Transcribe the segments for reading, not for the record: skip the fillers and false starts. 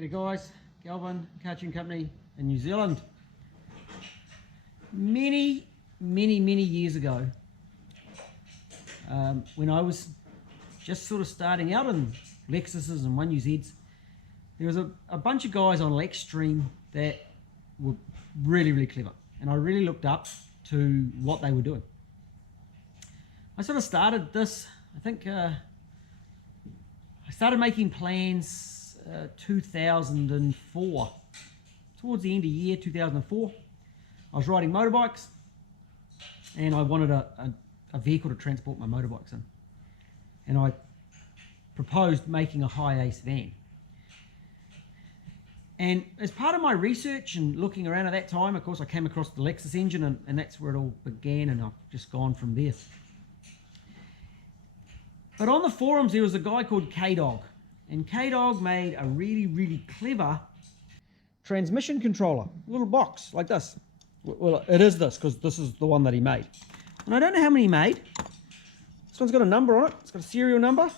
G'day guys, Galvin Coaching Company in New Zealand. Many years ago, when I was just sort of starting out in Lexuses and 1UZs, there was a bunch of guys on Lexstream that were really clever, and I really looked up to what they were doing. I sort of started this, I think I started making plans 2004, towards the end of year 2004. I was riding motorbikes and I wanted a vehicle to transport my motorbikes in, and I proposed making a high ace van. And as part of my research and looking around at that time, of course, I came across the Lexus engine, and that's where it all began, and I've just gone from there. But on the forums, there was a guy called Kdog, and Kdog made a really clever transmission controller, a little box like this. Well, it is this, because this is the one that he made. And I don't know how many he made. This one's got a number on it. It's got a serial number,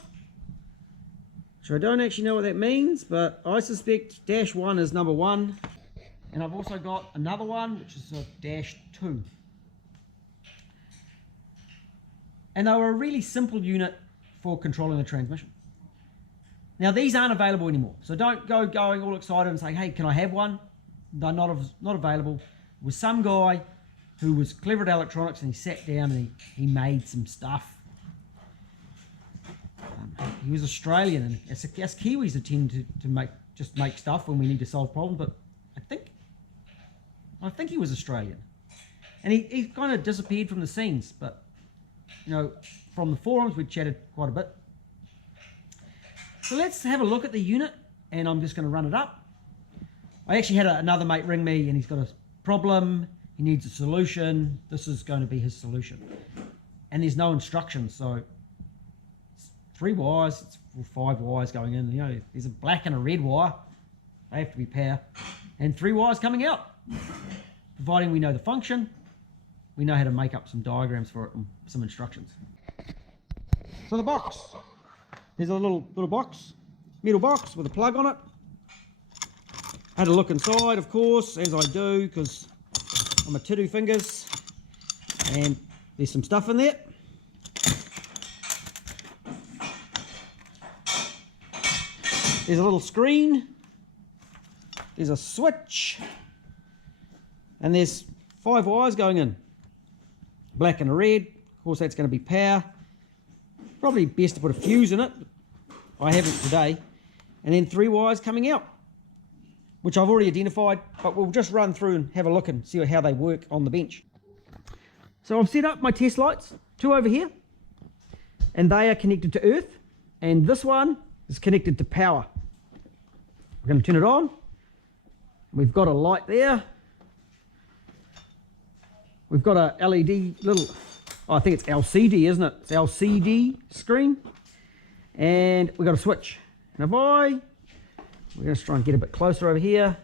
which I don't actually know what that means, but I suspect -1 is number 1. And I've also got another one, which is a -2. And they were a really simple unit for controlling the transmission. Now, these aren't available anymore, so don't go going all excited and saying, hey, can I have one? They're not available. It was some guy who was clever at electronics, and he sat down and he made some stuff. He was Australian, and as Kiwis tend to make stuff when we need to solve problems, but I think he was Australian. And he kind of disappeared from the scenes, but you know, from the forums we chatted quite a bit. So let's have a look at the unit, and I'm just going to run it up. I actually had another mate ring me, and he's got a problem, he needs a solution. This is going to be his solution, and there's no instructions, so it's 3 wires, it's 5 wires going in. You know, there's a black and a red wire, they have to be power, and 3 wires coming out. Providing we know the function, we know how to make up some diagrams for it and some instructions. So the box, there's a little box, metal box with a plug on it. I had a look inside, of course, as I do, because I'm a two fingers, and there's some stuff in there. There's a little screen, there's a switch, and there's 5 wires going in. Black and a red, of course that's going to be power. Probably best to put a fuse in it. I haven't today. And then 3 wires coming out, which I've already identified, but we'll just run through and have a look and see how they work on the bench. So I've set up my test lights, 2 over here, and they are connected to earth, and this one is connected to power. We're going to turn it on. We've got a light there. We've got a LED little, I think it's LCD, isn't it? It's LCD screen. And we've got a switch. And we're going to try and get a bit closer over here.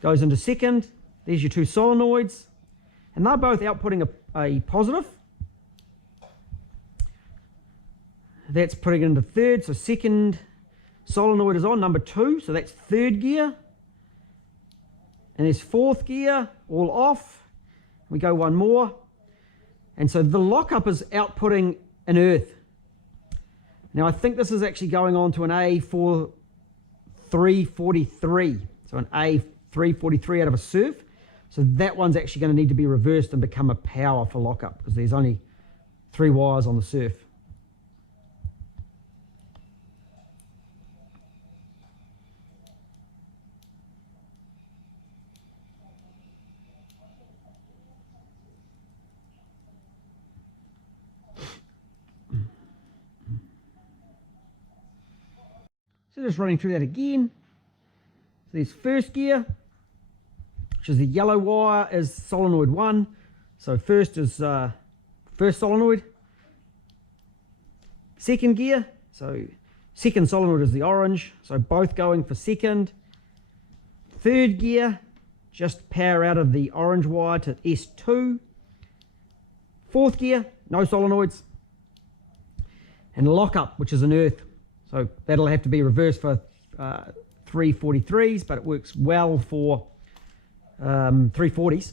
Goes into second. There's your 2 solenoids. And they're both outputting a positive. That's putting it into third. So second solenoid is on, number 2. So that's 3rd gear. And there's 4th gear, all off. We go 1 more. And so the lockup is outputting an earth. Now I think this is actually going on to an A343. So an A343 out of a surf. So that one's actually going to need to be reversed and become a power for lockup, because there's only 3 wires on the surf. So just running through that again. So there's 1st gear, which is the yellow wire, is solenoid 1. So first is 1st solenoid. 2nd gear, so 2nd solenoid is the orange, so both going for 2nd. 3rd gear, just power out of the orange wire to S2. 4th gear, no solenoids. And lockup, which is an earth. So that'll have to be reversed for 343s, but it works well for 340s.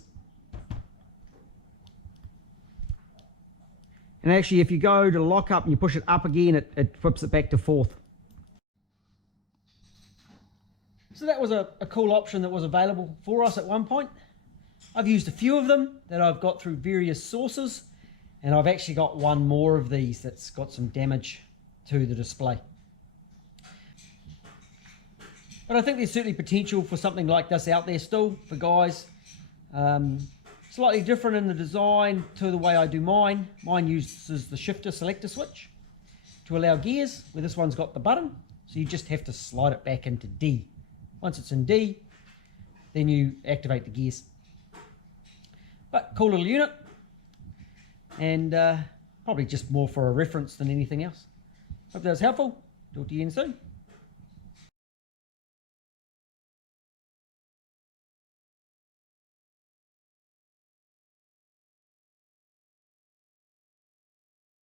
And actually, if you go to lock up and you push it up again, it flips it back to fourth. So that was a cool option that was available for us at one point. I've used a few of them that I've got through various sources, and I've actually got one more of these that's got some damage to the display. But I think there's certainly potential for something like this out there still for guys. Slightly different in the design to the way I do mine. Mine uses the shifter selector switch to allow gears, where this one's got the button. So you just have to slide it back into D. Once it's in D, then you activate the gears. But cool little unit, and probably just more for a reference than anything else. Hope that was helpful. Talk to you again soon.